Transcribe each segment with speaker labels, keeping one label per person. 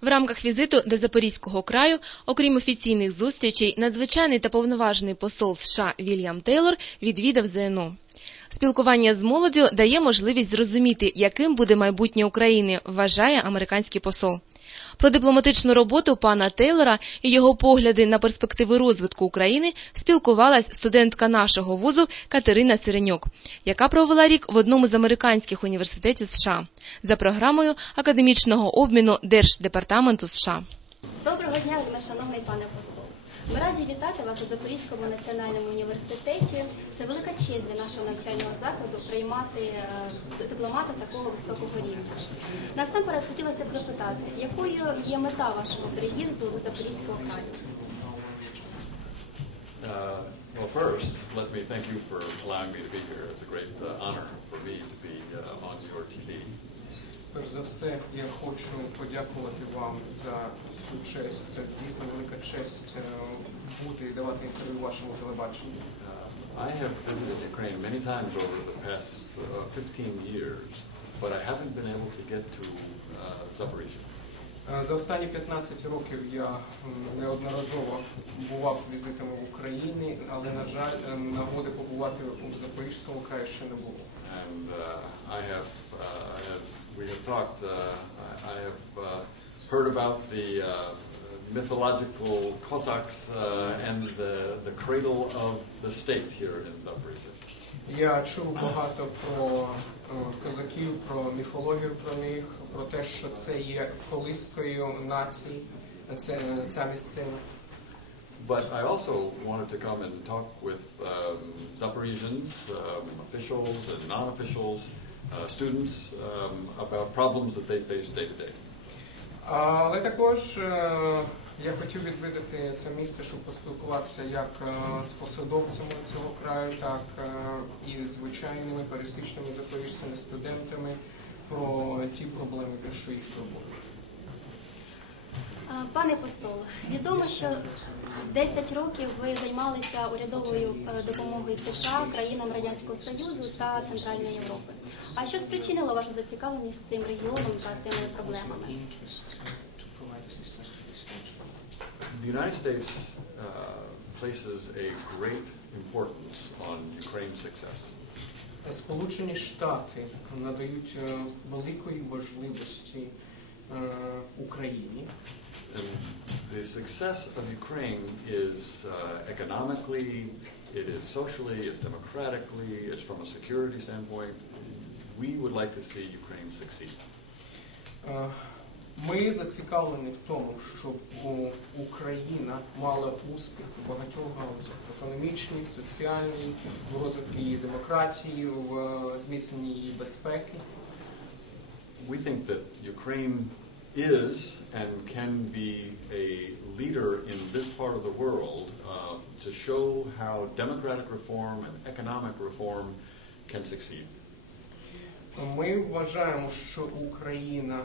Speaker 1: В рамках візиту до Запорізького краю, окрім офіційних зустрічей, надзвичайний та повноважний посол США Вільям Тейлор відвідав ЗНО. Спілкування з молоддю дає можливість зрозуміти, яким буде майбутнє України, вважає американський посол. Про дипломатичну роботу пана Тейлора і його погляди на перспективи розвитку України спілкувалась студентка нашого вузу Катерина Сиренюк, яка провела рік в одному з американських університетів США за програмою академічного обміну Держдепартаменту США.
Speaker 2: Доброго дня, шановний пане посол. Ми раді вітати вас у Запорізькому національному університеті. Це велика честь для нашого навчального закладу приймати е, дипломата такого високого рівня. Насамперед хотілося б запитати, якою є мета вашого приїзду до Запорізького краю?
Speaker 3: Uh, Well, first, let me thank you for allowing me to be here. It's a great uh, honor for me to be uh, on your TV.
Speaker 4: Перш за все, я хочу подякувати вам за цю честь. Це дійсно велика честь е, бути і давати інтерв'ю вашому телебаченню.
Speaker 3: Uh, I have visited Ukraine many times over the past uh, 15 years, but I haven't been able to get to uh, Zaporizhia.
Speaker 4: Е, За останні 15 років я м, неодноразово бував з візитами в Україні, але, на жаль, е, нагоди побувати у Запорізькому краї ще не було.
Speaker 3: And uh, I have, uh, as we have talked, uh, I I have uh, heard about the uh, mythological Cossacks uh, and the, the cradle of the state here in Zaporizhia.
Speaker 4: Я чув багато про е, козаків, про міфологію про них, про те, що це є колискою нації, це, ця місцина.
Speaker 3: But I also wanted to come and talk with um, Zaporizhians, um, officials and non-officials, uh, students, um, about problems that they face day to day.
Speaker 4: Але також е, я хотів відвідати це місце, щоб поспілкуватися як е, з посадовцями цього краю, так е, і звичайними пересічними запоріжцями, студентами про ті проблеми, що їх турбують.
Speaker 2: Пане посол, відомо, що 10 років ви займалися урядовою е, допомогою США країнам Радянського Союзу та Центральної Європи. А що спричинило вашу зацікавленість цим регіоном та цими проблемами?
Speaker 3: The United States uh, places a great importance on Ukraine's success.
Speaker 4: Сполучені Штати надають е, великої важливості е, Україні.
Speaker 3: And the success of Ukraine is uh, economically, it is socially, it's democratically, it's from a security standpoint. We would like to see Ukraine succeed.
Speaker 4: Ми зацікавлені в тому, щоб Україна мала успіх у багатьох галузях економічній, соціальній, в розвитку її демократії, в е, зміцненні її безпеки.
Speaker 3: We think that Ukraine is and can be a leader in this part of the world uh, to show how democratic reform and economic reform can succeed.
Speaker 4: Ми вважаємо, що Україна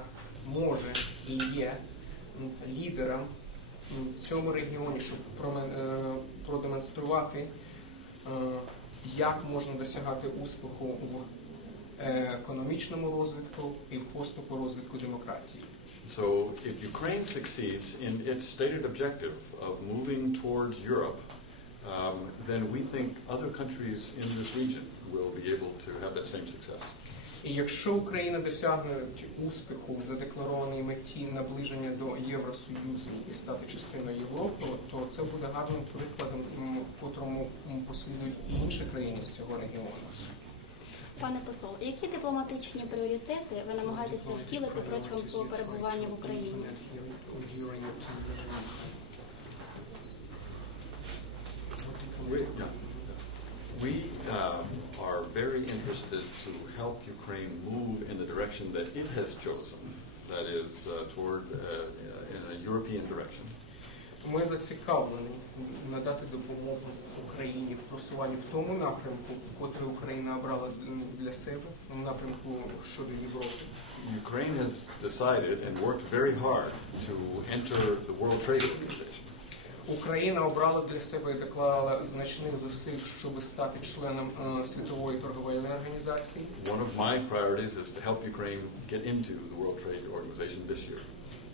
Speaker 4: може і є лідером в цьому регіоні, щоб е, продемонструвати, е, як можна досягати успіху в е, економічному розвитку і в поступу розвитку демократії.
Speaker 3: So if Ukraine succeeds in its stated objective of moving towards Europe, um, then we think other countries in this region will be able to have that same success.
Speaker 4: І якщо Україна досягне успіху в задекларованій меті наближення до Євросоюзу і стати частиною Європи, то це буде гарним прикладом, котрому послідують і інші країни з цього регіону.
Speaker 2: Пане посол, які дипломатичні пріоритети ви намагаєтеся втілити протягом свого перебування в Україні?
Speaker 3: We, yeah. we um, very interested to help Ukraine move in the direction that it has chosen, that is uh, toward uh, in a European direction.
Speaker 4: Ми зацікавлені надати допомогу Україні в просуванні в тому напрямку, котрий Україна обрала м, для себе, в напрямку щодо Європи.
Speaker 3: Ukraine has decided and worked very hard to enter the World Trade Organization.
Speaker 4: Україна обрала для себе і доклала значних зусиль, щоб стати членом е, світової торговельної організації.
Speaker 3: One of my priorities is to help Ukraine get into the World Trade Organization this year.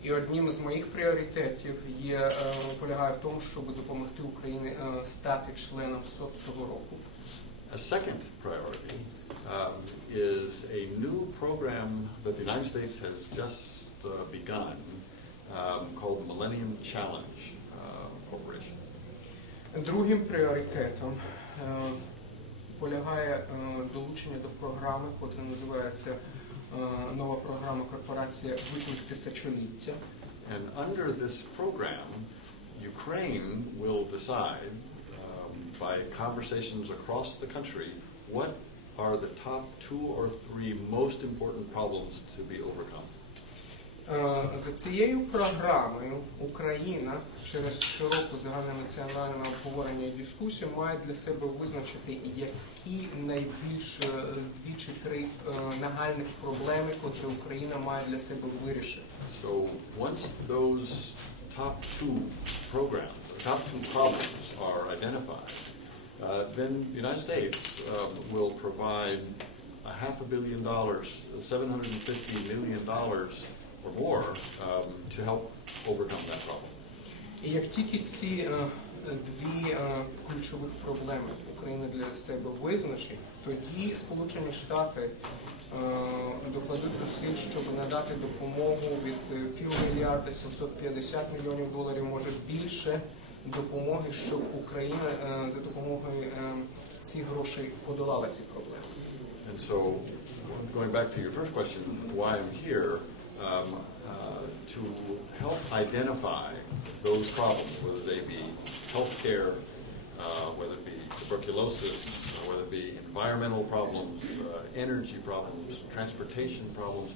Speaker 4: І одним з моїх пріоритетів є е, полягає в тому, щоб допомогти Україні е, стати членом СОТ цього року.
Speaker 3: A second priority um, is a new program that the United States has just uh, begun um, called the Millennium Challenge uh, Corporation.
Speaker 4: Другим пріоритетом е, полягає е, долучення до програми, яка називається е, нова програма корпорація Виклик тисячоліття.
Speaker 3: And under this program, Ukraine will decide um, by conversations across the country what are the top two or three most important problems to be overcome.
Speaker 4: Е, За цією програмою Україна через широку загальнонаціональне обговорення і дискусію має для себе визначити, які найбільш е, дві чи три е, нагальних проблеми, котрі Україна має для себе вирішити.
Speaker 3: So once those top two programs, top two problems are identified, uh, then the United States um, will provide a half a billion dollars, $750 million or more um, to help overcome that problem.
Speaker 4: І як тільки ці е, дві е, ключових проблеми Україна для себе визначить, тоді Сполучені Штати е, докладуть зусиль, щоб надати допомогу від півмільярда 750 мільйонів доларів, може більше допомоги, щоб Україна за допомогою цих грошей подолала ці проблеми.
Speaker 3: And so, going back to your first question, why I'm here, um, uh, to help identify those problems, whether they be healthcare, uh, whether it be tuberculosis, uh, whether it be environmental problems, uh, energy problems, transportation problems,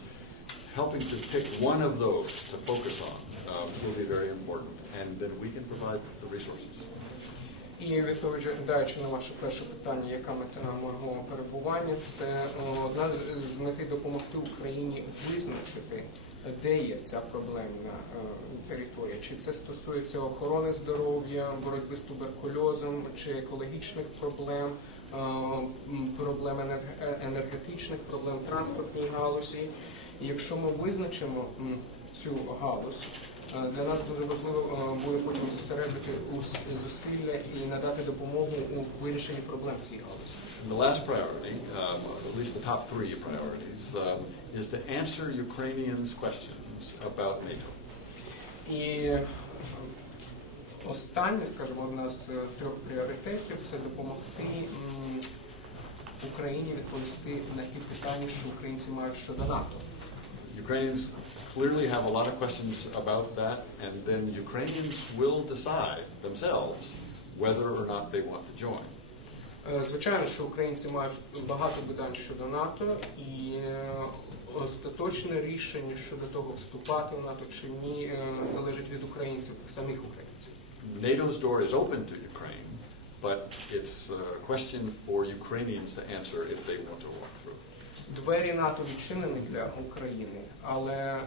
Speaker 3: helping to pick one of those to focus on uh, will be very important, and then we can provide the resources.
Speaker 4: І відповідаючи на ваше перше питання, яка мета мого перебування, це е, одна з мети допомогти Україні визначити, де є ця проблемна е, територія. Чи це стосується охорони здоров'я, боротьби з туберкульозом, чи екологічних проблем, е, проблем енергетичних, проблем транспортній галузі. І якщо ми визначимо цю галузь, Для нас дуже важливо е, буде потім зосередити ус- зусилля і надати допомогу у вирішенні проблем цієї галузі.
Speaker 3: The last priority, um, at least the top three priorities, um, is to answer Ukrainians' questions about NATO.
Speaker 4: І е, останнє, скажімо, одна з е, трьох пріоритетів це допомогти Україні відповісти на ті питання, що українці мають щодо НАТО.
Speaker 3: Ukrainians clearly have a lot of questions about that, and then Ukrainians will decide themselves whether or not they want to join.
Speaker 4: Е, Звичайно, що українці мають багато питань щодо НАТО, і е, остаточне рішення щодо того, вступати в НАТО чи ні, е, залежить від українців, самих українців.
Speaker 3: NATO's door is open to Ukraine, but it's a question for Ukrainians to answer if they want to walk through.
Speaker 4: Двері НАТО відчинені для України, але е,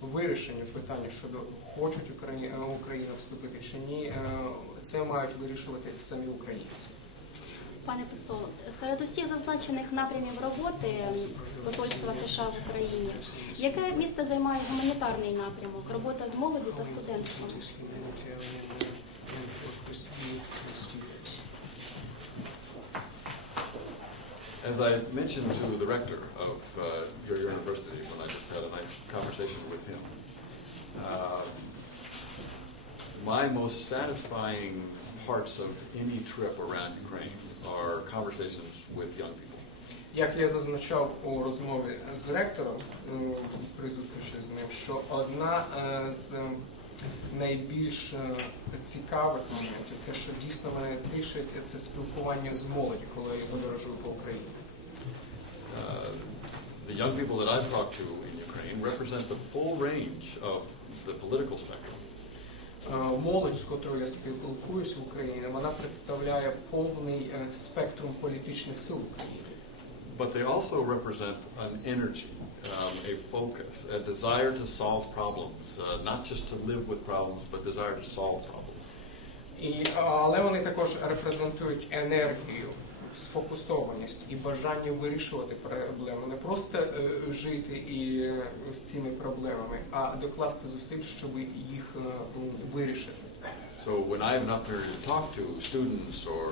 Speaker 4: вирішення питання щодо хочуть Украї... е, Україна вступити чи ні, е, це мають вирішувати самі українці.
Speaker 2: Пане посол, серед усіх зазначених напрямів роботи посольства США в Україні, яке місце займає гуманітарний напрямок, робота з молоді та студентством?
Speaker 3: As I mentioned to the rector of uh, your university when I just had a nice conversation with him, uh, my most satisfying parts of any trip around Ukraine are conversations with young people.
Speaker 4: Як я зазначав у розмові з ректором е, при зустрічі з ним, що одна е, з найбільш е, цікавих моментів, те, що дійсно мене тішить, це спілкування з молоді, коли я подорожую по Україні.
Speaker 3: Uh, the young people that I've talked to in Ukraine represent the full range of the political spectrum.
Speaker 4: Е, Молодь, з котрою я спілкуюсь в Україні, вона представляє повний е, спектрум політичних сил в Україні.
Speaker 3: But they also represent an energy, um, a focus, a desire to solve problems, uh, not just to live with problems, but desire to solve problems.
Speaker 4: І, але вони також репрезентують енергію сфокусованість і бажання вирішувати проблеми, не просто е, жити і е, з цими проблемами, а докласти зусиль, щоб їх е, вирішити.
Speaker 3: So when been up here to talk to students or